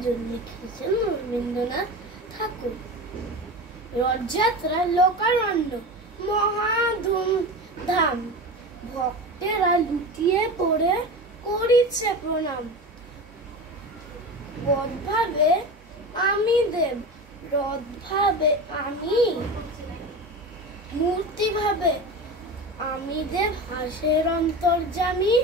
গাজন লিখেছেন রবীন্দ্রনাথ ঠাকুর। রথযাত্রা লোকারণ্য মহা ধুমধাম, ভক্তেরা লুটিয়ে পড়ে করিছে প্রণাম। বদভাবে আমি দেব, রথভাবে আমি, মূর্তি ভাবে আমি দেব, হাসের অন্তর্যামী।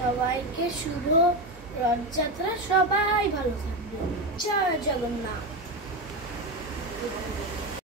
সবাইকে শুভ রথযাত্রা, সবাই ভালো থাকবে। জয় জগন্নাথ।